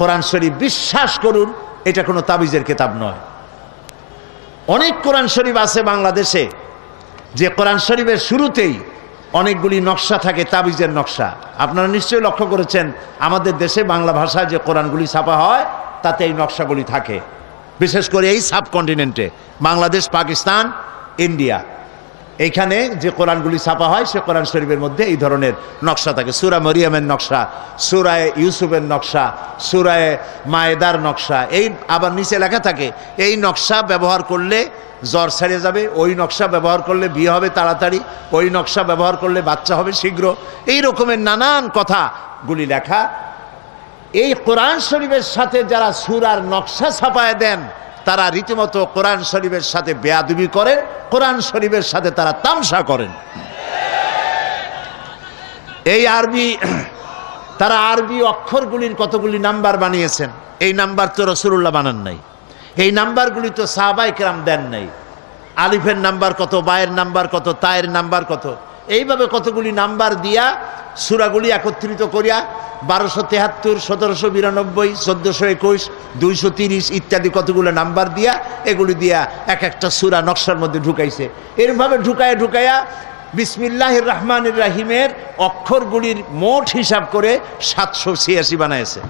কোরআন শরীফ বিশ্বাস করুন এটা কোনো তাবিজের কিতাব নয়। অনেক কোরআন শরীফ আছে বাংলাদেশে যে কোরআন শরীফের শুরুতেই অনেকগুলি নকশা থাকে, তাবিজের নকশা। আপনারা নিশ্চয়ই লক্ষ্য করেছেন আমাদের দেশে বাংলা ভাষায় যে কোরআনগুলি ছাপা হয় তাতে এই নকশাগুলি থাকে, বিশেষ করে এই সাবকন্টিনেন্টে বাংলাদেশ, পাকিস্তান, ইন্ডিয়া, এইখানে যে কোরআনগুলি ছাপা হয় সে কোরআন শরীফের মধ্যে এই ধরনের নকশা থাকে। সূরা মরিয়মের নকশা, সূরায়ে ইউসুফের নকশা, সূরায়ে মায়েদার নকশা, এই আবার নিচে লেখা থাকে এই নকশা ব্যবহার করলে জ্বর ছেড়ে যাবে, ওই নকশা ব্যবহার করলে বিয়ে হবে তাড়াতাড়ি, ওই নকশা ব্যবহার করলে বাচ্চা হবে শীঘ্র, এই রকমের নানান কথাগুলি লেখা। এই কোরআন শরীফের সাথে যারা সূরার নকশা ছাপায় দেন তারা রীতিমতো কোরআন শরীফের সাথে বেয়াদবি করেন, কোরআন শরীফের সাথে তারা তামসা করেন। এই তারা আরবি অক্ষরগুলির কতগুলি নাম্বার বানিয়েছেন, এই নাম্বার তো রাসূলুল্লাহ বানান নাই, এই নাম্বারগুলি তো সাহাবায়ে কেরাম দেন নাই। আলিফের নাম্বার কত, বায়ের নাম্বার কত, তায়ের নাম্বার কত, এইভাবে কতগুলি নাম্বার দিয়া সূরাগুলি একত্রিত করিয়া 1273, 1792, 1421, 230 ইত্যাদি কতগুলো নাম্বার দিয়া এগুলি দিয়া এক একটা সূরা নকশার মধ্যে ঢুকাইছে। এরভাবে ঢুকায়া বিসমিল্লাহির রহমানির রহিমের অক্ষরগুলির মোট হিসাব করে 786 বানাইছে।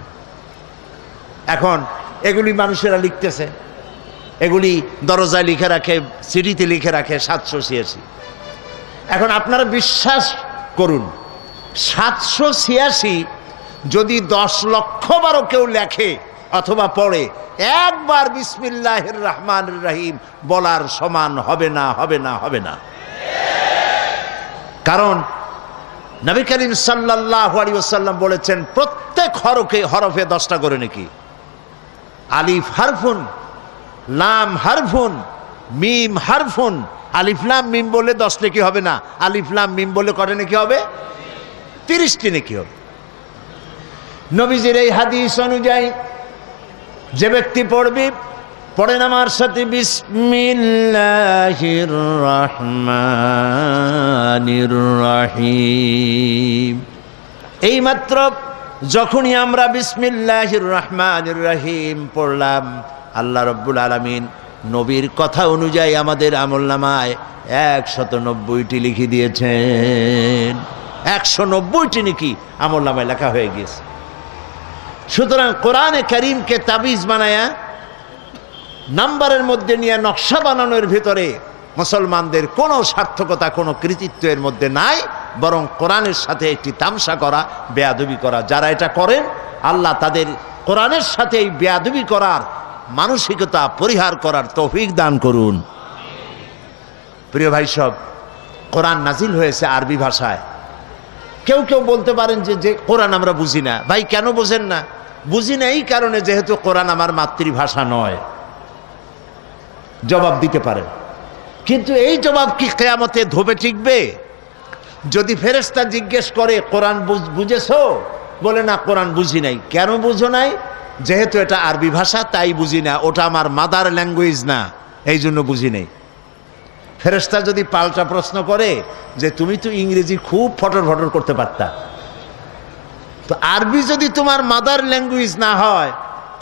এখন এগুলি মানুষেরা লিখতেছে, এগুলি দরজায় লিখে রাখে, সিডিতে লিখে রাখে 786। এখন আপনারা বিশ্বাস করুন 786 যদি 10 লক্ষ বারও কেউ লেখে অথবা পড়ে, একবার বিসমিল্লাহির রহমানির রহিম বলার সমান হবে না, হবে না, হবে না। কারণ নবী করিম সাল্লাল্লাহু আলাইহি ওয়াসাল্লাম বলেছেন প্রত্যেক হরফে 10টা করে নাকি। আলিফ হারফুন, লাম হারফুন, মিম হারফুন। আলিফ লাম মিম বলে 10 নাকি হবে না, আলিফ লাম মিম বলে করে নাকি হবে 30টি নাকি হবে। নবীজির এই হাদিস অনুযায়ী যে ব্যক্তি পড়েন আমার সাথে বিসমিল্লাহির রহমানির রহিম, এইমাত্র যখনই আমরা বিসমিল্লাহির রহমানির রহিম পড়লাম, আল্লাহ রাব্বুল আলামিন নবীর কথা অনুযায়ী আমাদের আমলনামায় 190টি লিখে দিয়েছেন। 190টি নাকি আমলনামায় লেখা হয়ে গেছে। সুতরাং কোরআনে কারীমকে তাবিজ বানায়া নাম্বারের মধ্যে নিয়ে নকশা বানানোর ভিতরে মুসলমানদের কোনো সার্থকতা, কোনো কৃতিত্বের মধ্যে নাই, বরং কোরআনের সাথে একটি তামসা করা, বেয়াদবি করা। যারা এটা করেন আল্লাহ তাদের কোরআনের সাথে এই বেয়াদবি করার মানসিকতা পরিহার করার তৌফিক দান করুন। প্রিয় ভাই সব, কোরআন নাজিল হয়েছে আরবি ভাষায়। কেউ কেউ বলতে পারেন যে কোরআন আমরা বুঝি না। ভাই কেন বোঝেন না? বুঝি না এই কারণে যেহেতু কোরআন আমার মাতৃভাষা নয়। জবাব দিতে পারেন, কিন্তু এই জবাব কি কিয়ামতে ধোপে টিকবে? যদি ফেরেশতা জিজ্ঞেস করে কোরআন বুঝেছো, বলে না কোরআন বুঝি নাই। কেন বুঝো নাই? যেহেতু এটা আরবি ভাষা তাই বুঝি না, ওটা আমার মাদার ল্যাঙ্গুয়েজ না, এই জন্য বুঝি নেই। ফেরেশতা যদি পাল্টা প্রশ্ন করে যে তুমি তো ইংরেজি খুব ফটর ফটর করতে পারতা, তো আরবি যদি তোমার মাদার ল্যাঙ্গুয়েজ না হয়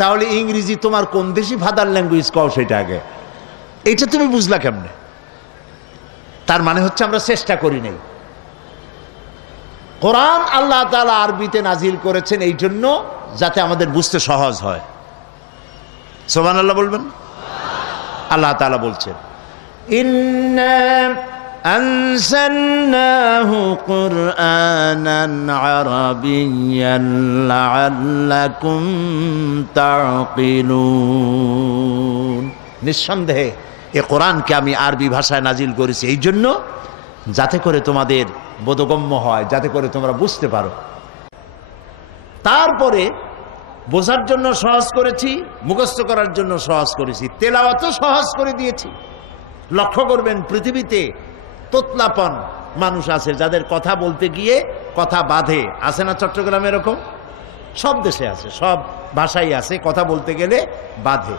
তাহলে ইংরেজি তোমার কোন দেশি ফাদার ল্যাঙ্গুয়েজ কও সেটা আগে, এটা তুমি বুঝলা কেমনে? তার মানে হচ্ছে আমরা চেষ্টা করি নাই। কোরআন আল্লাহ তাআলা আরবিতে নাজিল করেছেন এই জন্য যাতে আমাদের বুঝতে সহজ হয়। সুবহানাল্লাহ বলবেন। আল্লাহ তাআলা বলছেন ইন্না আনসালনাহু কুরআনান আরাবিয়্যান লাআল্লাকুম তা'কিলুন, নিঃসন্দেহে এ কোরআনকে আমি আরবি ভাষায় নাজিল করেছি এই জন্য যাতে করে তোমাদের বোধগম্য হয়, যাতে করে তোমরা বুঝতে পারো। তারপরে বোঝার জন্য সহজ করেছি, মুখস্থ করার জন্য সহজ করেছি, তেলাওয়াতও সহজ করে দিয়েছি। লক্ষ্য করবেন পৃথিবীতে তোতলাপন মানুষ আছে যাদের কথা বলতে গিয়ে কথা বাঁধে। আছে না চট্টগ্রামে এরকম? সব দেশে আছে, সব ভাষাই আছে, কথা বলতে গেলে বাঁধে।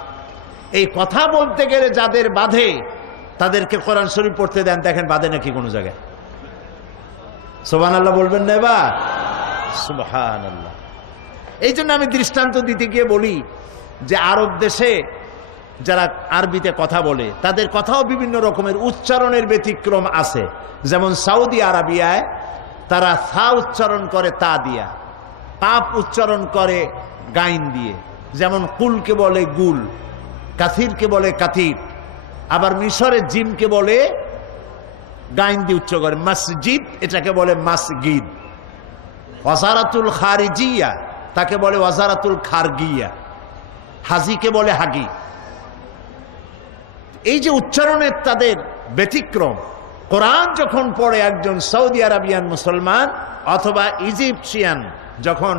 এই কথা বলতে গেলে যাদের বাঁধে তাদেরকে কোরআন শরীফ পড়তে দেন, দেখেন বাঁধে নাকি কোনো জায়গায়। সুবহানাল্লাহ বলবেন না এবার? সুবহানাল্লাহ। এই জন্য আমি দৃষ্টান্ত দিতে গিয়ে বলি যে আরব দেশে যারা আরবিতে কথা বলে তাদের কথাও বিভিন্ন রকমের উচ্চারণের ব্যতিক্রম আছে। যেমন সৌদি আরবিয়ায় তারা থা উচ্চারণ করে তা দিয়া, কাপ উচ্চারণ করে গাইন দিয়ে। যেমন কুলকে বলে গুল, কাথিরকে বলে কাথির। আবার মিশরের জিমকে বলে গাইন দিয়ে উচ্চ করে মসজিদ, এটাকে বলে মাসগিদ। ওয়াজারাতুল খারিজিয়া তাকে বলে ওয়াজারাতুল খারগিয়া। হাজিকে বলে হাগি। এই যে উচ্চারণের তাদের ব্যতিক্রম, কোরআন যখন পড়ে একজন সৌদি আরবিয়ান মুসলমান অথবা ইজিপশিয়ান, যখন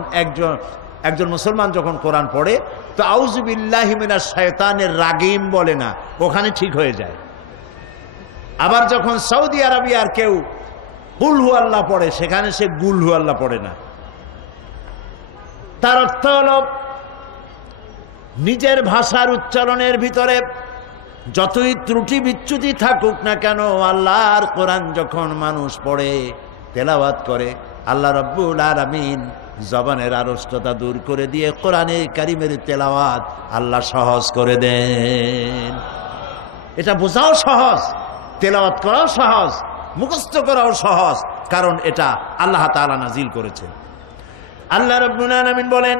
একজন মুসলমান যখন কোরআন পড়ে তো আউযু বিল্লাহি মিনাশ শায়তানির রাগীম বলে না, ওখানে ঠিক হয়ে যায়। আবার যখন সৌদি আরবিয়ার কেউ কুল হু আল্লাহ পড়ে সেখানে সে গুল হু আল্লাহ পড়ে না। তার অর্থ হল নিজের ভাষার উচ্চারণের ভিতরে যতই ত্রুটি বিচ্যুতি থাকুক না কেন, আল্লাহর কোরআন যখন মানুষ পড়ে তেলাওয়াত করে, আল্লাহ রাব্বুল আলামিন জবানের আড়ষ্টতা দূর করে দিয়ে কোরআনে কারিমের তেলাওয়াত আল্লাহ সহজ করে দেন। এটা বোঝাও সহজ, তেলাওয়াত করাও সহজ, মুখস্থ করাও সহজ, কারণ এটা আল্লাহ তাআলা নাজিল করেছেন। আল্লাহ রাব্বুল আলামিন বলেন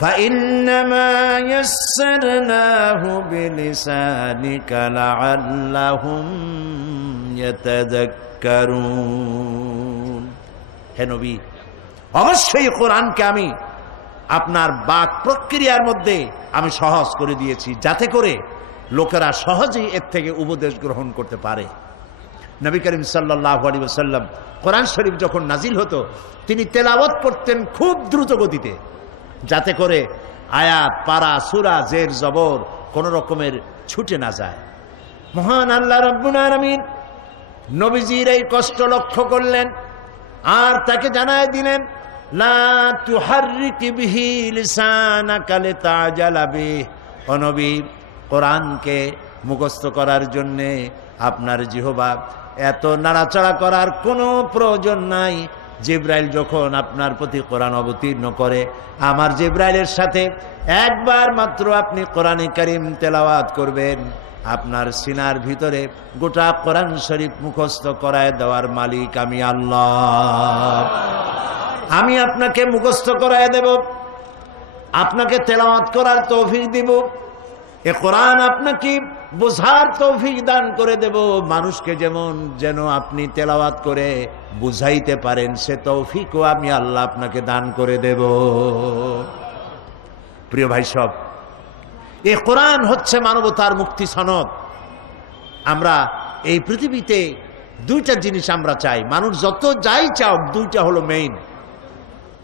فإنما يسرناه بلسانك لعلهم يتذكرون। হে নবী, অবশ্যই কোরআনকে আমি আপনার বাক প্রক্রিয়ার মধ্যে আমি সহজ করে দিয়েছি, যাতে করে লোকেরা সহজেই এর থেকে উপদেশ গ্রহণ করতে পারে। নবী করিম সাল্লাল্লাহু আলাইহি ওয়াসাল্লাম কোরআন শরীফ যখন নাজিল হতো তিনি তেলাওয়াত করতেন খুব দ্রুত গতিতে, যাতে করে আয়াত, পারা, সূরা, জের, জবর কোন রকমের ছুটে না যায়। মহান আল্লাহ রাব্বুল আলামিন নবীজির এই কষ্ট লক্ষ্য করলেন আর তাকে জানায় দিলেন লা তুহাররিক বিহি লিসানাকা লিতাজালা বিহি। ও নবী, কোরআনকে মুখস্থ করার জন্যে আপনার জিহ্বা এত নাড়াচাড়া করার কোনো প্রয়োজন নাই। জিবরাইল যখন আপনার প্রতি কোরআন অবতীর্ণ করে, আমার জিবরাইলের সাথে একবার মাত্র আপনি কোরআনে কারীম তেলাওয়াত করবেন, আপনার সিনার ভিতরে গোটা কোরআন শরীফ মুখস্থ করায় দেওয়ার মালিক আমি আল্লাহ। আমি আপনাকে মুখস্থ করায় দেব, আপনাকে তেলাওয়াত করার তৌফিক দিব, এ কোরআন আপনাকে বোঝার তৌফিক দান করে দেব। মানুষকে যেন আপনি তেলাওয়াত করে বুঝাইতে পারেন, সে তৌফিকও আমি আল্লাহ আপনাকে দান করে দেব। প্রিয় ভাই সব, এই কোরআন হচ্ছে মানবতার মুক্তি সনদ। আমরা এই পৃথিবীতে দুইটা জিনিস আমরা চাই, মানুষ যত যাই চাও, দুইটা হলো মেইন,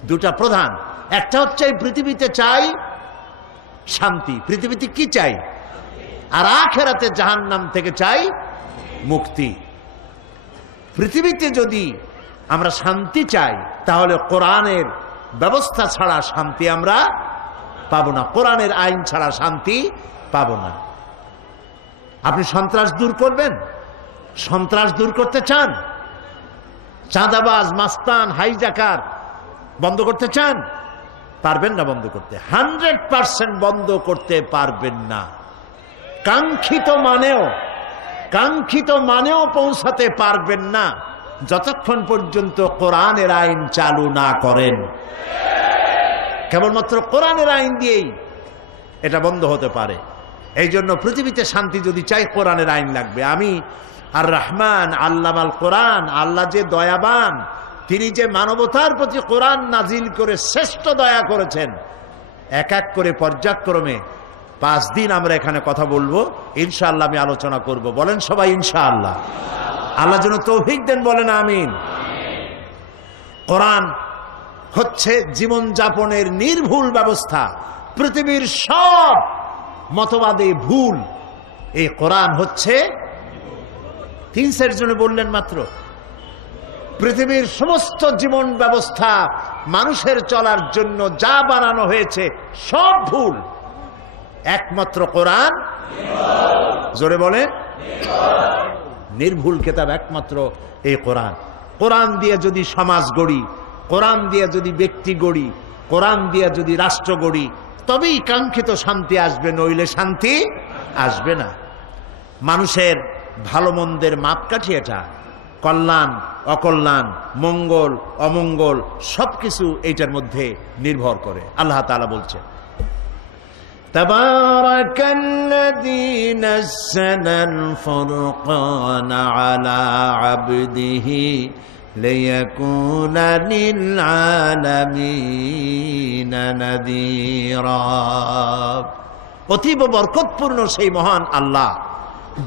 দুটা প্রধান। একটা হচ্ছে এই পৃথিবীতে চাই শান্তি, পৃথিবীতে কি চাই, আর আখিরাতে জাহান্নাম থেকে চাই মুক্তি। পৃথিবীতে যদি আমরা শান্তি চাই তাহলে কোরআনের ব্যবস্থা ছাড়া শান্তি আমরা পাবো না, কোরআনের আইন ছাড়া শান্তি পাবো না। আপনি সন্ত্রাস দূর করবেন, সন্ত্রাস দূর করতে চান, চাঁদাবাজ, মাস্তান, হাইজাকার বন্ধ করতে চান, পারবেন না বন্ধ করতে, 100% বন্ধ করতে পারবেন না। কাঙ্ক্ষিত মানেও পৌঁছাতে পারবেন না যতক্ষণ পর্যন্ত কোরআনের আইন চালু না করেন। কেবলমাত্র কোরআনের আইন দিয়েই এটা বন্ধ হতে পারে। এই জন্য পৃথিবীতে শান্তি যদি চাই কোরআনের আইন লাগবে। আমি আর রহমান আল্লামাল কোরআন, আল্লাহ যে দয়াবান, তিনি যে মানবতার প্রতি কোরআন নাজিল করে শ্রেষ্ঠ দয়া করেছেন। এক এক করে পর্যায়ক্রমে 5 দিন আমরা এখানে কথা বলবো, ইনশাআল্লাহ আমি আলোচনা করব। বলেন সবাই ইনশাআল্লাহ। আল্লাহ যেন তৌফিক দেন, বলেন আমিন। কোরআন হচ্ছে জীবন যাপনের নির্ভুল ব্যবস্থা। পৃথিবীর সব মতবাদে ভুল, এই কোরআন হচ্ছে 3 সের জন্য বললেন মাত্র। পৃথিবীর সমস্ত জীবন ব্যবস্থা মানুষের চলার জন্য যা বানানো হয়েছে সব ভুল, একমাত্র কোরআন জোরে বলে নির্ভুল কিতাব একমাত্র এই কোরআন। কোরআন দিয়ে যদি সমাজ গড়ি, কোরআন দিয়ে যদি ব্যক্তি গড়ি, কোরআন দিয়ে যদি রাষ্ট্র গড়ি তবেই কাঙ্ক্ষিত শান্তি আসবে, নইলে শান্তি আসবে না। মানুষের ভালো মন্দের মাপকাঠি এটা, কল্যাণ অকল্যাণ, মঙ্গল অমঙ্গল সবকিছু এইটার মধ্যে নির্ভর করে। আল্লাহ তাআলা বলছে তাবারাকাল্লাযী নাযালাল ফুরকানা আলা আবদিহি লিয়াকুনা লিল আলামিনা নাযীরা। অতীব বরকতপূর্ণ সেই মহান আল্লাহ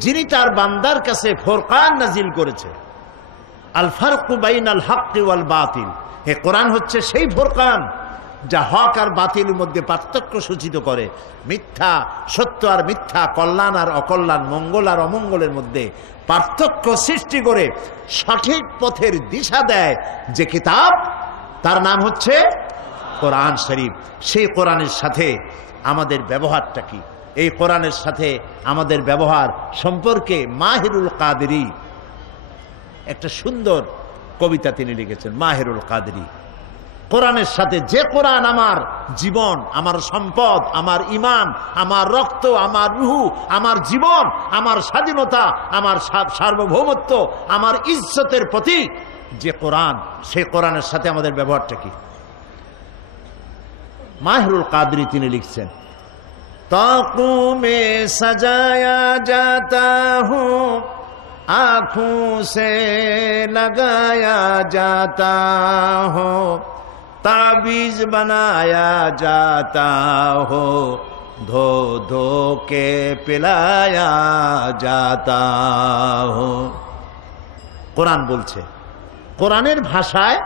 যিনি তার বান্দার কাছে ফুরকান নাজিল করেছে। আল ফারকু বাইনাল হাক্কি ওয়াল বাতিল, হে কোরআন হচ্ছে সেই ফুরকান যা হক আর বাতিলের মধ্যে পার্থক্য সূচিত করে, মিথ্যা সত্য আর মিথ্যা, কল্যাণ আর অকল্যাণ, মঙ্গল আর অমঙ্গলের মধ্যে পার্থক্য সৃষ্টি করে সঠিক পথের দিশা দেয় যে কিতাব, তার নাম হচ্ছে কোরআন শরীফ। সেই কোরআনের সাথে আমাদের ব্যবহারটা কি? এই কোরআনের সাথে আমাদের ব্যবহার সম্পর্কে মাহিরুল কাদেরী একটা সুন্দর কবিতা তিনি লিখেছেন। মাহিরুল কাদেরী, কোরআনের সাথে, যে কোরআন আমার জীবন, আমার সম্পদ, আমার ঈমান, আমার রক্ত, আমার রূহ, আমার জীবন, আমার স্বাধীনতা, আমার সার্বভৌমত্ব, আমার ইজ্জতের প্রতীক যে কোরআন, সেই কোরআনের সাথে আমাদের ব্যবহারটা কি? মাহিরুল কাদেরী তিনি লিখছেন ताक़ों में सजाया जाता हूँ, आँखों से लगाया जाता हो, ताबीज बनाया जाता हो, धो धो के पिलाया जाता हो। কোরআন বলছে, কোরআনের ভাষায়,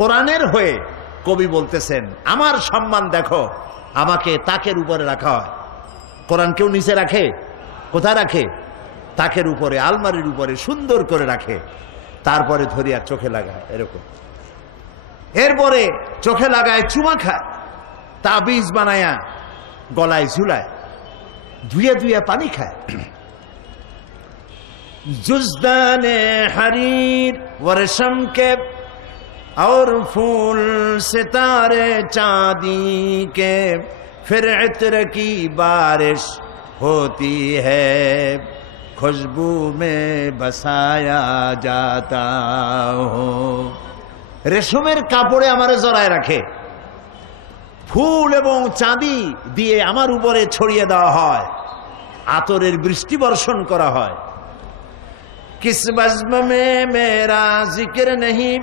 কোরআনের হয়ে কবি বলতেছেন আমার সম্মান দেখো, আমাকে তাকের উপরে রাখা হয়। কোরআন কেউ নিচে রাখে? কোথায় রাখে? তাকের উপরে, আলমারির উপরে সুন্দর করে রাখে, তারপরে ধরিয়া চোখে লাগায় এরকম, এরপরে চোখে লাগায়, চুমা খায়, তাবিজ বানায়া গলায় ঝুলায়, ধুয়ে ধুয়ে পানি খায়। जुज़दाने हरीर व रेशम के और फूल सितारे चांदी के, फिर इत्र की बारिश होती है, खुशबू में बसाया जाता हो। রেশমের কাপড়ে আমারে জড়ায় রাখে, ফুল এবং চাঁদি দিয়ে আমার উপরে ছড়িয়ে দেওয়া হয়, আতরের বৃষ্টি বর্ষণ করা হয়। किस बज़्म में मेरा जिक्र नहीं,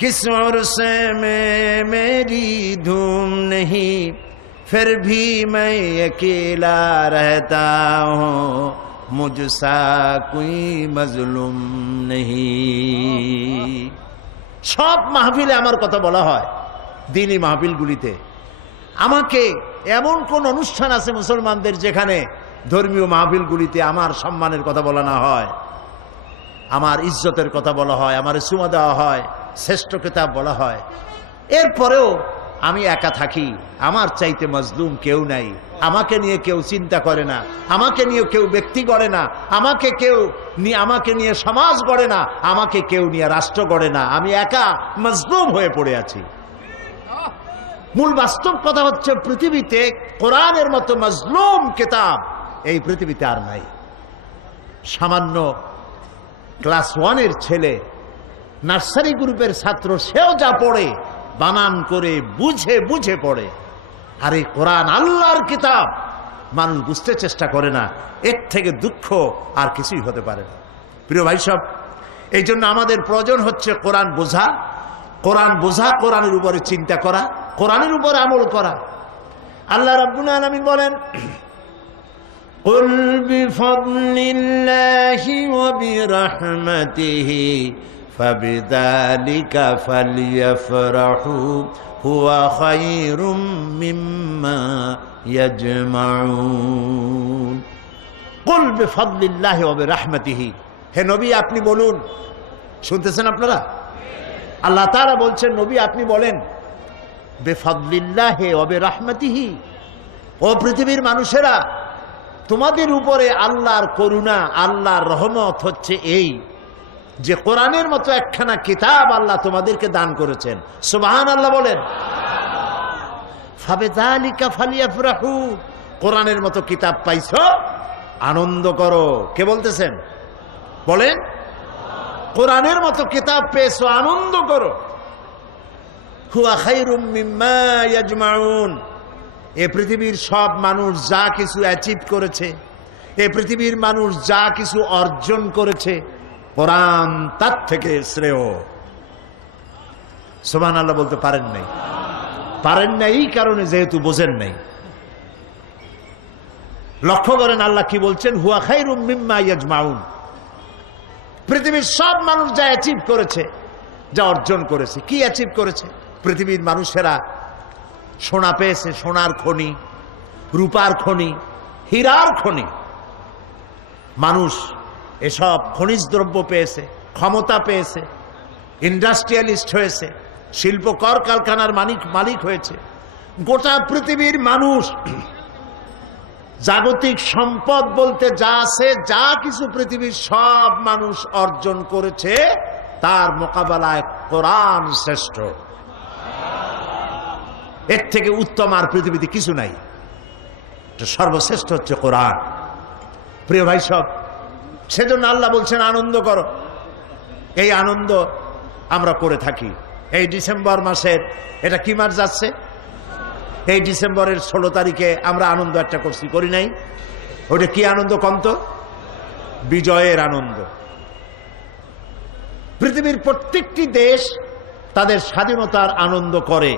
किस उर्स में मेरी धूम नहीं, फिर भी मैं अकेला रहता हूँ, मुझसा कोई मजलूम नहीं। সব মাহফিলে আমার কথা বলা হয়, দ্বীনি মাহফিলগুলিতে। আমাকে এমন কোন অনুষ্ঠান আছে মুসলমানদের যেখানে ধর্মীয় মাহফিলগুলিতে আমার সম্মানের কথা বলা না হয়, আমার ইজ্জতের কথা বলা হয়, আমার সুমা দেওয়া হয়, শ্রেষ্ঠ কিতাব বলা হয়। এরপরেও আমি একা থাকি, আমার চাইতে মজলুম কেউ নাই, আমাকে নিয়ে কেউ চিন্তা করে না, আমাকে নিয়ে কেউ ব্যক্তি গড়ে না, আমাকে নিয়ে সমাজ গড়ে না, আমাকে কেউ নিয়ে রাষ্ট্র গড়ে না, আমি একা মজলুম হয়ে পড়ে আছি। মূল বাস্তব কথা হচ্ছে পৃথিবীতে কোরআনের মতো মজলুম কিতাব এই পৃথিবীতে আর নাই। সামান্য ক্লাস 1-এর ছেলে, নার্সারি গ্রুপের ছাত্র, সেও যা পড়ে বানান করে বুঝে বুঝে পড়ে। আর এই কোরআন আল্লাহর কিতাব মানুষ বুঝতে চেষ্টা করে না, এর থেকে দুঃখ আর কিছুই হতে পারে না। প্রিয় ভাই সব, এই জন্য আমাদের প্রয়োজন হচ্ছে কোরআন বোঝা, কোরআন বোঝা, কোরআনের উপরে চিন্তা করা, কোরআনের উপরে আমল করা। আল্লাহ রাব্বুল আলামিন বলেন قل بفضل الله وبرحمته فبذلك فليفرحوا هو خير مما يجمعون قل بفضل الله وبرحمته। হে নবী আপনি বলুন, শুনতেছেন আপনারা? আল্লাহ তাআলা বলছেন নবী আপনি বলেন বিফাদলিল্লাহি ওয়া বিরহমাতিহি, ও পৃথিবীর মানুষেরা তোমাদের উপরে আল্লাহর করুণা, আল্লাহর রহমত হচ্ছে এই যে কোরআনের মতো একখানা কিতাব আল্লাহ তোমাদেরকে দান করেছেন। সুবহানাল্লাহ বলেন। ফাবিযালিকা ফালিয়াফরাহু, কোরআনের মতো কিতাব পাইছো, আনন্দ করো। কে বলতেছেন? বলেন। কোরআনের মতো কিতাব পেয়েছো, আনন্দ করো। হুয়া খায়রুম মিম্মা ইয়াজমাউন, এ পৃথিবীর সব মানুষ যা কিছু অ্যাচিভ করেছে, এ পৃথিবীর মানুষ যা কিছু অর্জন করেছে, কোরআন তার থেকে শ্রেয়। সুবহানাল্লাহ বলতে পারেন নাই? পারেন না এই কারণে যেহেতু বোঝেন নাই। লক্ষ্য করেন আল্লাহ কি বলছেন, হুয়া খায়রুম মিম্মা ইয়াজমাউন। পৃথিবীর সব মানুষ যা অ্যাচিভ করেছে, যা অর্জন করেছে, কি অ্যাচিভ করেছে? পৃথিবীর মানুষেরা সোনা পেয়েছে, সোনার খনি, রূপার খনি, হীরার খনি। মানুষ এসব খনিজ দ্রব্য পেয়েছে, ক্ষমতা পেয়েছে, ইন্ডাস্ট্রিয়ালিস্ট হয়েছে, শিল্প কলকারখানার মালিক হয়েছে। গোটা পৃথিবীর মানুষ জাগতিক সম্পদ বলতে যা আছে, যা কিছু পৃথিবীর সব মানুষ অর্জন করেছে, তার মোকাবেলায় কোরআন শ্রেষ্ঠ। এর থেকে উত্তম আর পৃথিবীতে কিছু নাই। সর্বশ্রেষ্ঠ হচ্ছে কোরআন। প্রিয় ভাই সব, সেজন্য আল্লাহ বলছেন আনন্দ করো। এই আনন্দ আমরা করে থাকি। এই ডিসেম্বর মাসের, এটা কি মাস যাচ্ছে? এই ডিসেম্বরের 16 তারিখে আমরা আনন্দ একটা করছি, করি নাই? ওটা কি আনন্দ কম তো? বিজয়ের আনন্দ। পৃথিবীর প্রত্যেকটি দেশ তাদের স্বাধীনতার আনন্দ করে,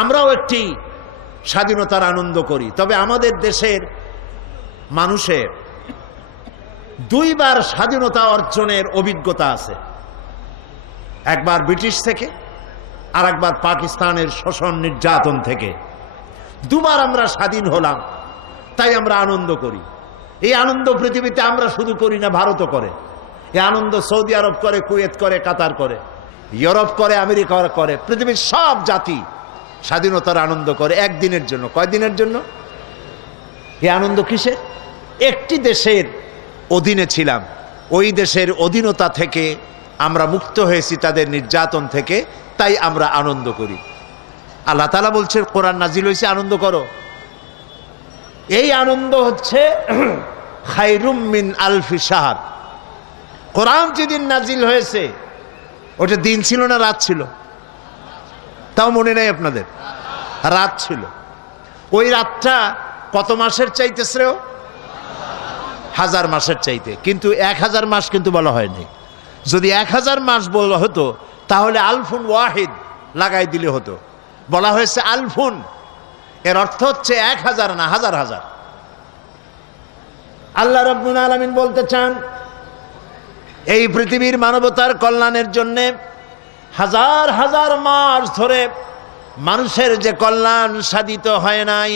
আমরাও একটি স্বাধীনতার আনন্দ করি। তবে আমাদের দেশের মানুষের দুইবার স্বাধীনতা অর্জনের অভিজ্ঞতা আছে। একবার ব্রিটিশ থেকে, আর একবার পাকিস্তানের শোষণ নির্যাতন থেকে। দুবার আমরা স্বাধীন হলাম, তাই আমরা আনন্দ করি। এই আনন্দ পৃথিবীতে আমরা শুধু করি না, ভারতও করে। এই আনন্দ সৌদি আরব করে, কুয়েত করে, কাতার করে, ইউরোপ করে, আমেরিকা করে। পৃথিবীর সব জাতি স্বাধীনতার আনন্দ করে একদিনের জন্য। কয়দিনের জন্য? এই আনন্দ কিসের? একটি দেশের অধীনে ছিলাম, ওই দেশের অধীনতা থেকে আমরা মুক্ত হয়েছি, তাদের নির্যাতন থেকে, তাই আমরা আনন্দ করি। আল্লাহ তাআলা বলছেন কোরআন নাজিল হয়েছে, আনন্দ করো। এই আনন্দ হচ্ছে খায়রুম মিন আলফি শাহর। কোরআন যেদিন নাজিল হয়েছে, ওটা দিন ছিল না রাত ছিল? তাও মনে নাই আপনাদের? রাত ছিল। ওই রাতটা কত মাসের চাইতে শ্রেয়? 1000 মাসের চাইতে। কিন্তু 1000 মাস কিন্তু বলা হয়নি। যদি 1000 মাস বলা হতো তাহলে আলফুন ওয়াহিদ লাগাই দিলে হতো। বলা হয়েছে আলফুন, এর অর্থ হচ্ছে 1000 না, হাজার হাজার। আল্লাহ রাব্বুল আলামিন বলতে চান, এই পৃথিবীর মানবতার কল্যাণের জন্য হাজার হাজার মাস ধরে মানুষের যে কল্যাণ সাধিত হয় নাই,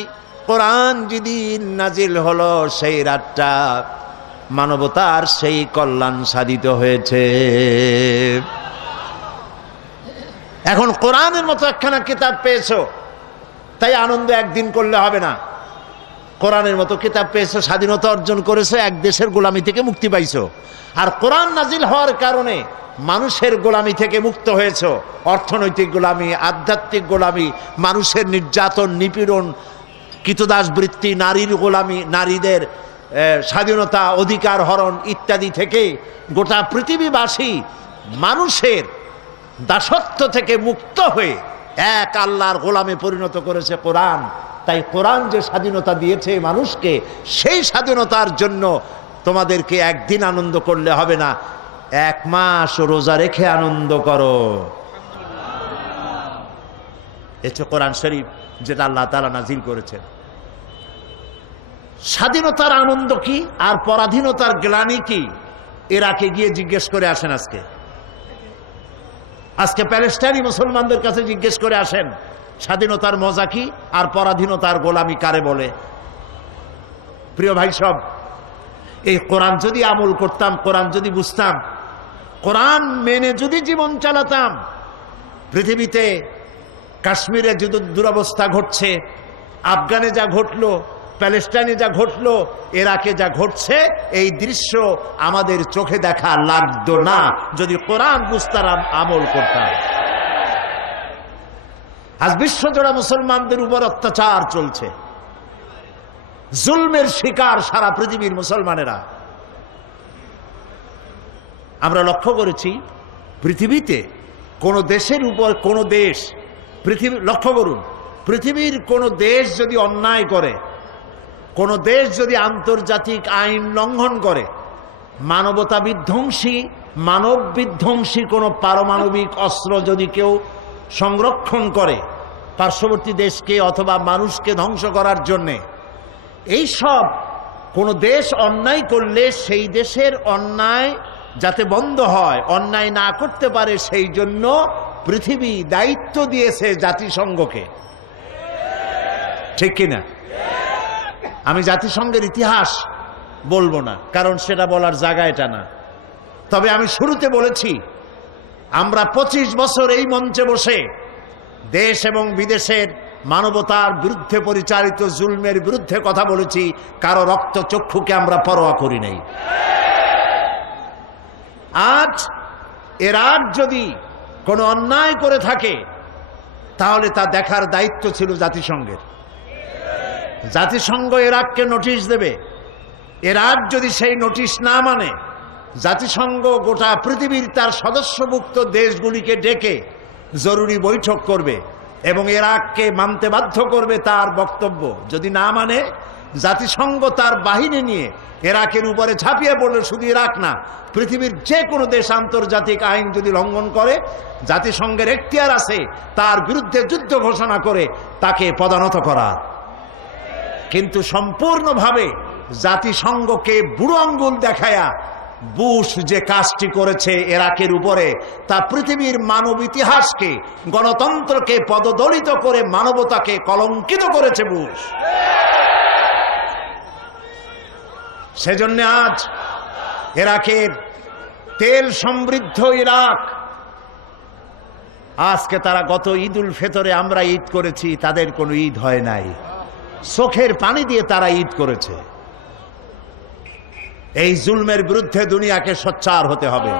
কোরআন যেদিন নাজিল হলো সেই রাতটা মানবতার সেই কল্যাণ সাধিত হয়েছে। এখন কোরআনের মতো একখানা কিতাব পেয়েছো, তাই আনন্দ একদিন করলে হবে না। কোরআনের মতো কিতাব পেয়েছো, স্বাধীনতা অর্জন করেছো, এক দেশের গোলামি থেকে মুক্তি পাইছো। আর কোরআন নাজিল হওয়ার কারণে মানুষের গোলামি থেকে মুক্ত হয়েছ। অর্থনৈতিক গোলামি, আধ্যাত্মিক গোলামি, মানুষের নির্যাতন, নিপীড়ন, কৃতদাস বৃত্তি, নারীর গোলামি, নারীদের স্বাধীনতা, অধিকার হরণ ইত্যাদি থেকে গোটা পৃথিবীবাসী মানুষের দাসত্ব থেকে মুক্ত হয়ে এক আল্লাহর গোলামে পরিণত করেছে কোরআন। তাই কোরআন যে স্বাধীনতা দিয়েছে মানুষকে, সেই স্বাধীনতার জন্য তোমাদেরকে একদিন আনন্দ করলে হবে না, 1 মাস রোজা রেখে আনন্দ করো। এটা কোরআন শরীফ যেটা আল্লাহ তাআলা নাজিল করেছেন। স্বাধীনতার আনন্দ কি আর পরাধীনতার গ্লানি কি, ইরাকে গিয়ে জিজ্ঞেস করে আসেন। আজকে প্যালেস্টাইনি মুসলমানদের কাছে জিজ্ঞেস করে আসেন, স্বাধীনতার মজা কি আর পরাধীনতার গোলামি কারে বলে। প্রিয় ভাই সব, এই কোরআন যদি আমল করতাম, কোরআন যদি বুঝতাম, কোরআন মেনে যদি জীবন চালাতাম, পৃথিবীতে কাশ্মীরে যে দুরবস্থা ঘটছে, আফগানে যা ঘটলো, প্যালেস্টাইনে যা ঘটলো, ইরাকে যা ঘটছে, এই দৃশ্য আমাদের চোখে দেখা লাগতো না যদি কোরআন বুঝতাম, আমল করতাম। আজ বিশ্বজোড়া মুসলমানদের উপর অত্যাচার চলছে, জুলমের শিকার সারা পৃথিবীর মুসলমানেরা। আমরা লক্ষ্য করেছি পৃথিবীতে কোন দেশের উপর কোন দেশ, লক্ষ্য করুন, পৃথিবীর কোন দেশ যদি অন্যায় করে, কোন দেশ যদি আন্তর্জাতিক আইন লঙ্ঘন করে, মানবতা বিধ্বংসী, মানব বিধ্বংসী কোন পারমাণবিক অস্ত্র যদি কেউ সংরক্ষণ করে পার্শ্ববর্তী দেশকে অথবা মানুষকে ধ্বংস করার জন্যে, এই সব কোন দেশ অন্যায় করলে সেই দেশের অন্যায় যাতে বন্ধ হয়, অন্যায় না করতে পারে, সেই জন্য পৃথিবী দায়িত্ব দিয়েছে জাতিসংঘকে। ঠিক কিনা? আমি জাতিসংঘের ইতিহাস বলবো না, কারণ সেটা বলার জায়গা এটা না। তবে আমি শুরুতে বলেছি, আমরা 25 বছর এই মঞ্চে বসে দেশ এবং বিদেশের মানবতার বিরুদ্ধে পরিচালিত জুলমের বিরুদ্ধে কথা বলেছি, কারো রক্ত চক্ষুকে আমরা পরোয়া করি নাই। আজ ইরাক যদি কোনো অন্যায় করে থাকে তাহলে তা দেখার দায়িত্ব ছিল জাতিসংঘের। জাতিসংঘ ইরাককে নোটিশ দেবে, ইরাক যদি সেই নোটিশ না মানে জাতিসংঘ গোটা পৃথিবীর তার সদস্যভুক্ত দেশগুলিকে ডেকে জরুরি বৈঠক করবে এবং ইরাককে মানতে বাধ্য করবে তার বক্তব্য। যদি না মানে জাতিসংঘ তার বাহিনী নিয়ে ইরাকের উপরে ঝাঁপিয়ে পড়লে, শুধু ইরাক না, পৃথিবীর যে কোনো দেশ আন্তর্জাতিক আইন যদি লঙ্ঘন করে, জাতিসংঘের এখতিয়ার আছে তার বিরুদ্ধে যুদ্ধ ঘোষণা করে তাকে পদানত করার। কিন্তু সম্পূর্ণভাবে জাতিসংঘকে বুড়ো আঙ্গুল দেখায়া বুশ যে কাজটি করেছে ইরাকের উপরে, তা পৃথিবীর মানব ইতিহাসকে, গণতন্ত্রকে পদদলিত করে মানবতাকে কলঙ্কিত করেছে বুশ। সেজন্য আজ ইরাকের তেল সমৃদ্ধ ইরাক, আজকে তারা গত ঈদুল ফিতরে আমরা ঈদ করেছি, তাদের কোনো ঈদ হয় নাই। চোখের পানি দিয়ে তারা ঈদ করেছে। এই জুলমের বিরুদ্ধে দুনিয়াকে সোচ্চার হতে হবে।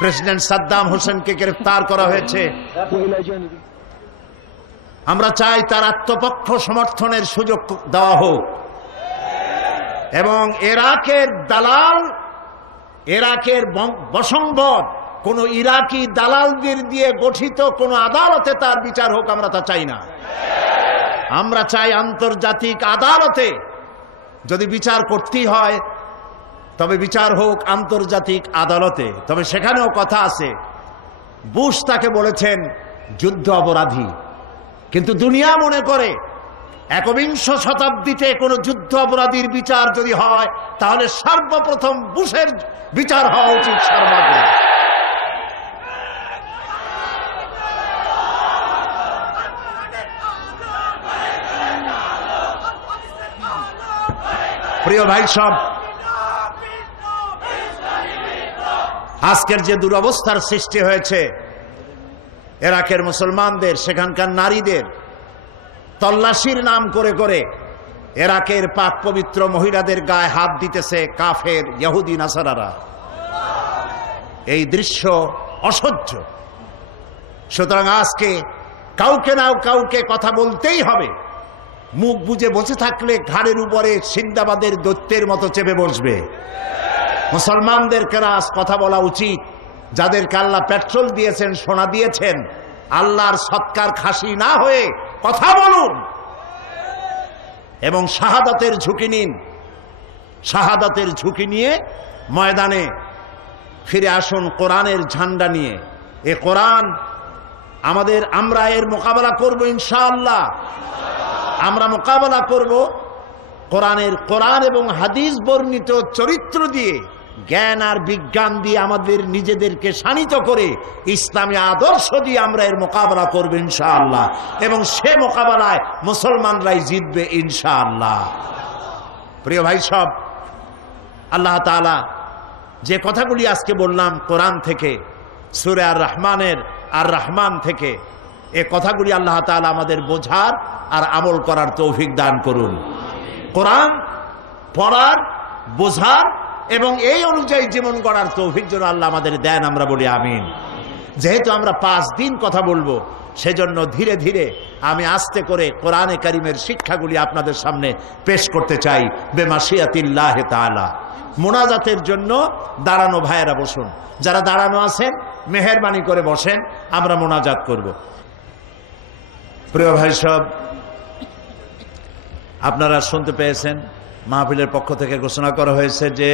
প্রেসিডেন্ট সাদ্দাম হোসেনকে গ্রেফতার করা হয়েছে। আমরা চাই তার আত্মপক্ষ সমর্থনের সুযোগ দেওয়া হোক এবং ইরাকের দালাল, ইরাকের বশংবদ কোন ইরাকি দালালদের দিয়ে গঠিত কোন আদালতে তার বিচার হোক, আমরা তা চাই না। আমরা চাই আন্তর্জাতিক আদালতে যদি বিচার করতেই হয় তবে বিচার হোক আন্তর্জাতিক আদালতে। তবে সেখানেও কথা আছে, বুশ তাকে বলেছেন যুদ্ধ অপরাধী, কিন্তু দুনিয়া মনে করে একবিংশ শতাব্দীতে কোনো যুদ্ধ অপরাধীর বিচার যদি হয় তাহলে সর্বপ্রথম বুশের বিচার হওয়া উচিত সর্বাগ্রে। প্রিয় ভাই সব, আজকের যে দুরবস্থার সৃষ্টি হয়েছে ইরাকের মুসলমানদের, সেখানকার নারীদের তল্লাশির নাম করে করে ইরাকের পাক পবিত্র মহিলাদের গায়ে হাত দিতেছে কাফের ইহুদি নাসারারা, এই দৃশ্য অসহ্য। সুতরাং আজকে কাউকে না কাউকে কথা বলতেই হবে। মুখ বুজে বসে থাকলে ঘাড়ের উপরে সিন্দাবাদের দৈত্যের মতো চেপে বসবে। মুসলমানদেরকে আজ কথা বলা উচিত। যাদেরকে আল্লাহ পেট্রোল দিয়েছেন, সোনা দিয়েছেন, আল্লাহর সৎকার খাসি না হয়ে কথা বলুন এবং শাহাদাতের ঝুঁকি নিন। শাহাদাতের ঝুঁকি নিয়ে ময়দানে ফিরে আসুন কোরআনের ঝান্ডা নিয়ে। এ কোরআন আমাদের, আমরা এর মোকাবেলা করব ইনশাআল্লাহ। আমরা মোকাবেলা করব কোরআন এবং হাদিস বর্ণিত চরিত্র দিয়ে, জ্ঞান আর বিজ্ঞান দিয়ে আমাদের নিজেদেরকে শানিত করে ইসলামী আদর্শ দিয়ে আমরা এর মোকাবেলা করব ইনশাআল্লাহ। এবং সে মোকাবেলায় মুসলমানরাই জিতবে ইনশাআল্লাহ। প্রিয় ভাই সব, আল্লাহ তাআলা যে কথাগুলি আজকে বললাম কোরআন থেকে, সূরা আর রহমানের আর রহমান থেকে, এ কথাগুলি আল্লাহ তাআলা আমাদের বোঝার আর আমল করার তৌফিক দান করুন। কোরআন পড়ার, বোঝার এবং এই অনুযায়ী জীবন গড়ার তৌফিক যেন আল্লাহ আমাদের দেন, আমরা বলি আমিন। যেহেতু আমরা 5 দিন কথা বলবো, সেজন্য ধীরে ধীরে আমি আস্তে করে কোরআনে কারিমের শিক্ষাগুলি আপনাদের সামনে পেশ করতে চাই বেমাশিয়াতিল্লাহ তাআলা। মোনাজাতের জন্য দাঁড়ানো ভাইয়েরা বসুন, যারা দাঁড়ানো আছেন মেহেরবানি করে বসেন, আমরা মোনাজাত করব। প্রিয় ভাই সব, আপনারা শুনতে পেয়েছেন মাহফিলের পক্ষ থেকে ঘোষণা করা হয়েছে যে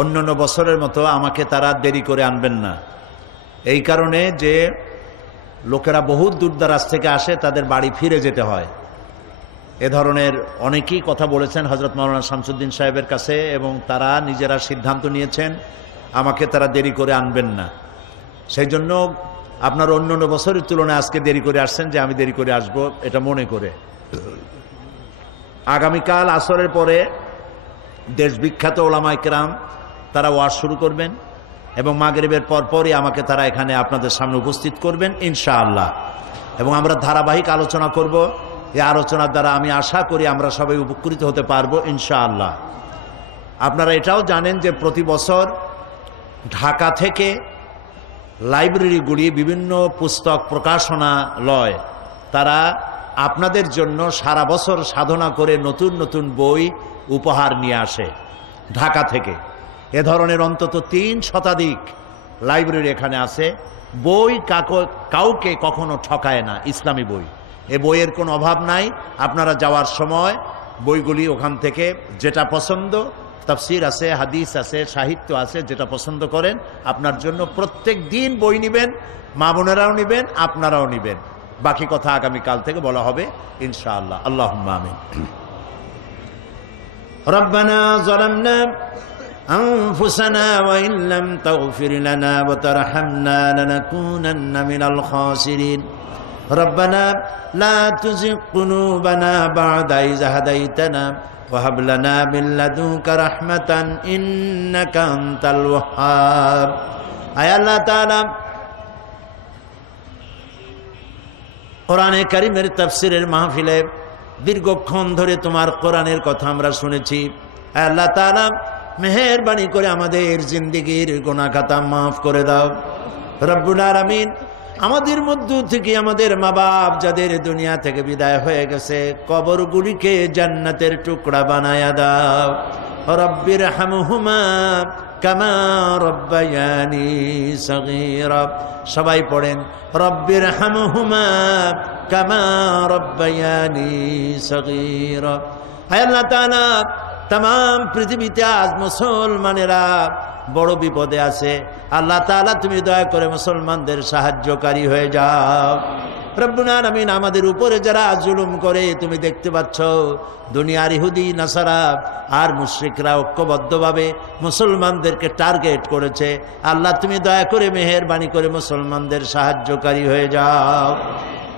অন্যান্য বছরের মতো আমাকে তারা দেরি করে আনবেন না। এই কারণে যে লোকেরা বহুত দূরদারাজ থেকে আসে, তাদের বাড়ি ফিরে যেতে হয়। এ ধরনের অনেকেই কথা বলেছেন হযরত মাওলানা শামসুদ্দিন সাহেবের কাছে, এবং তারা নিজেরা সিদ্ধান্ত নিয়েছেন আমাকে তারা দেরি করে আনবেন না। সেই জন্য আপনার অন্যান্য বছরের তুলনায় আজকে দেরি করে আসছেন, যে আমি দেরি করে আসব এটা মনে করে। আগামীকাল আসরের পরে দেশ বিখ্যাত ওলামা ইকরাম তারা ওয়াজ শুরু করবেন, এবং মাগরিবের পরপরই আমাকে তারা এখানে আপনাদের সামনে উপস্থিত করবেন ইনশাআল্লাহ। এবং আমরা ধারাবাহিক আলোচনা করব। এই আলোচনার দ্বারা আমি আশা করি আমরা সবাই উপকৃত হতে পারবো ইনশাআল্লাহ। আপনারা এটাও জানেন যে প্রতি বছর ঢাকা থেকে লাইব্রেরিগুলি, বিভিন্ন পুস্তক প্রকাশনালয় তারা আপনাদের জন্য সারা বছর সাধনা করে নতুন নতুন বই উপহার নিয়ে আসে ঢাকা থেকে। এ ধরনের অন্তত 3 শতাধিক লাইব্রেরি এখানে আছে। বই কাউকে কখনো ঠকায় না, ইসলামী বই। এ বইয়ের কোনো অভাব নাই। আপনারা যাওয়ার সময় বইগুলি ওখান থেকে যেটা পছন্দ, তাফসির আছে, হাদিস আছে, সাহিত্য আছে, যেটা পছন্দ করেন আপনার জন্য প্রত্যেক দিন বই নেবেন। মা বোনেরাও নেবেন, আপনারাও নেবেন। বাকি কথা আগামীকাল থেকে বলা হবে ইনশাআল্লাহ। আল্লাহুম্মা আমিন। রব্বানা যালামনা আনফুসানা ওয়া ইন লাম তাগফির লানা ওয়া তারহামনা লানাকুনান্না মিনাল খাসিরিন। রব্বানা লা তুযিগ কুলুবানা বা'দা ইয হাদাইতানা ওয়া হাব লানা মিন লাদুনকা রাহমাতান ইন্নাকা আনতাল ওয়াহ্হাব। আয় আল্লাহ তাআলা, কোরআনে কারিমের তাফসিরের মাহফিলে দীর্ঘক্ষণ ধরে তোমার কোরআনের কথা আমরা শুনেছি। আল্লাহ তাআলা, মেহেরবানি করে আমাদের জিন্দেগির গুনাহ খাতা মাফ করে দাও রব্বুল আলামিন। আমাদের মধ্য থেকে আমাদের মা বাপ যাদের দুনিয়া থেকে বিদায় হয়ে গেছে, কবরগুলিকে জান্নাতের টুকরা বানায়া দাও। রব্বির হামহুমা কামা রব্বায়ানি সগীরা। সবাই পড়েন রব্বির হামহুমা কামা রব্বায়ানি সগীরা। হে আল্লাহ তাআলা, तमाम পৃথিবীতে আজ মুসলমানেরা বড় বিপদে আছে। আল্লাহ তাআলা তুমি দয়া করে মুসলমানদের সাহায্যকারী হয়ে যাও রব্বুল আলামিন। আমাদের উপরে যারা জুলুম করে তুমি দেখতে পাচ্ছ, দুনিয়ার ইহুদি নাসারা আর মুশরিকরা ঐক্যবদ্ধভাবে মুসলমানদেরকে টার্গেট করেছে। আল্লাহ তুমি দয়া করে মেহেরবানি করে মুসলমানদের সাহায্যকারী হয়ে যাও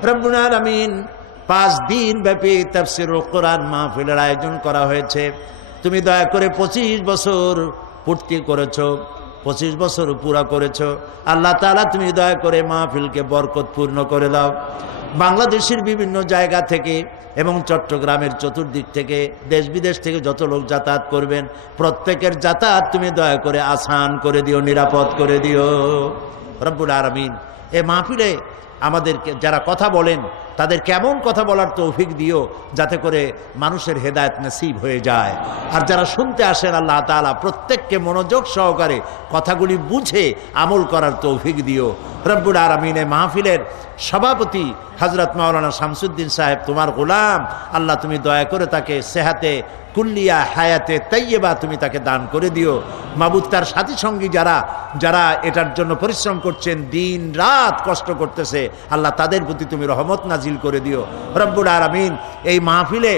রব্বুল আলামিন। 5 দিন ব্যাপী তাফসীরুল কোরআন মাহফিলের আয়োজন করা হয়েছে। তুমি দয়া করে 25 বছর পূর্তি করেছো, 25 বছর পুরা করেছো। আল্লাহ তাআলা তুমি দয়া করে মাহফিলকে বরকতপূর্ণ করে দাও। বাংলাদেশের বিভিন্ন জায়গা থেকে এবং চট্টগ্রামের চতুর্দিক থেকে, দেশ বিদেশ থেকে যত লোক যাতায়াত করবেন, প্রত্যেকের যাতায়াত তুমি দয়া করে আসান করে দিও, নিরাপদ করে দিও রব্বুল আলামিন। এই মাহফিলে আমাদেরকে যারা কথা বলেন তাদের কেমন কথা বলার তৌফিক দিও, যাতে করে মানুষের হেদায়েত নসিব হয়ে যায়। আর যারা শুনতে আসেন আল্লাহ তাআলা প্রত্যেককে মনোযোগ সহকারে কথাগুলি বুঝে আমল করার তৌফিক দিও রব্বুল আলামিন। মাহফিলের সভাপতি হযরত মাওলানা শামসুদ্দিন সাহেব তোমার গোলাম, আল্লাহ তুমি দয়া করে তাকে সেহাতে কুল্লিয়া হায়াতে তাইয়্যিবা তুমি তাকে দান করে দিও। মাবুদ, তার সাথী সঙ্গী যারা যারা এটার জন্য পরিশ্রম করছেন, দিন রাত কষ্ট করতেছে, আল্লাহ তাদের প্রতি তুমি রহমত নাজিল করে দিও রব্বুল আলামিন। এই মাহফিলে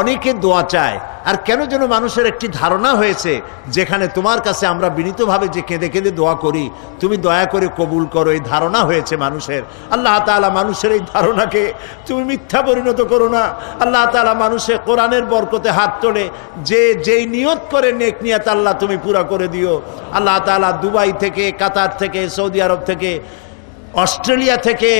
অনেকে দোয়া চায়, আর কেন যেন মানুষের একটি ধারণা হয়েছে যেখানে তোমার কাছে আমরা বিনীতভাবে যে কেঁদে কেঁদে দোয়া করি, তুমি দয়া করে কবুল করো, এই ধারণা হয়েছে মানুষের। আল্লাহ তাআলা মানুষের এই ধারণাকে তুমি মিথ্যা পরিণত করো না। আল্লাহ তাআলা মানুষের কোরআনের বরকতে হাত তোলে, যেই নিয়ত করে নেক নিয়ত আল্লাহ তুমি পুরা করে দিও। আল্লাহ তাআলা দুবাই থেকে, কাতার থেকে, সৌদি আরব থেকে, অস্ট্রেলিয়া থেকে,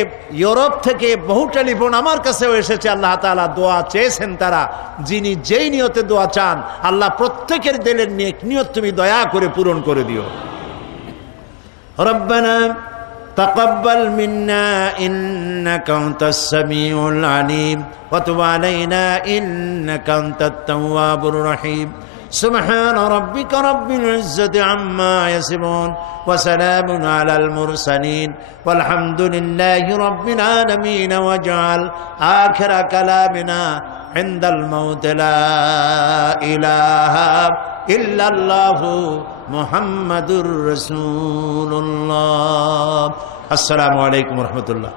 ইউরোপ থেকে বহু টেলিফোন আমার কাছেও এসেছে। আল্লাহ তাআলা দোয়া চেয়েছেন তারা, যিনি যেই নিয়তে দোয়া চান আল্লাহ প্রত্যেকের দিলের নেক নিয়ত তুমি দয়া করে পূরণ করে দিও রব্বানা تقبل منا إنك أنت السميع العليم وتب علينا إنك أنت التواب الرحيم سبحان ربك رب العزة عما يصفون وسلام على المرسلين والحمد لله رب العالمين واجعل آخر كلامنا عند الموت لا إله إلا الله محمد رسول الله السلام عليكم ورحمة الله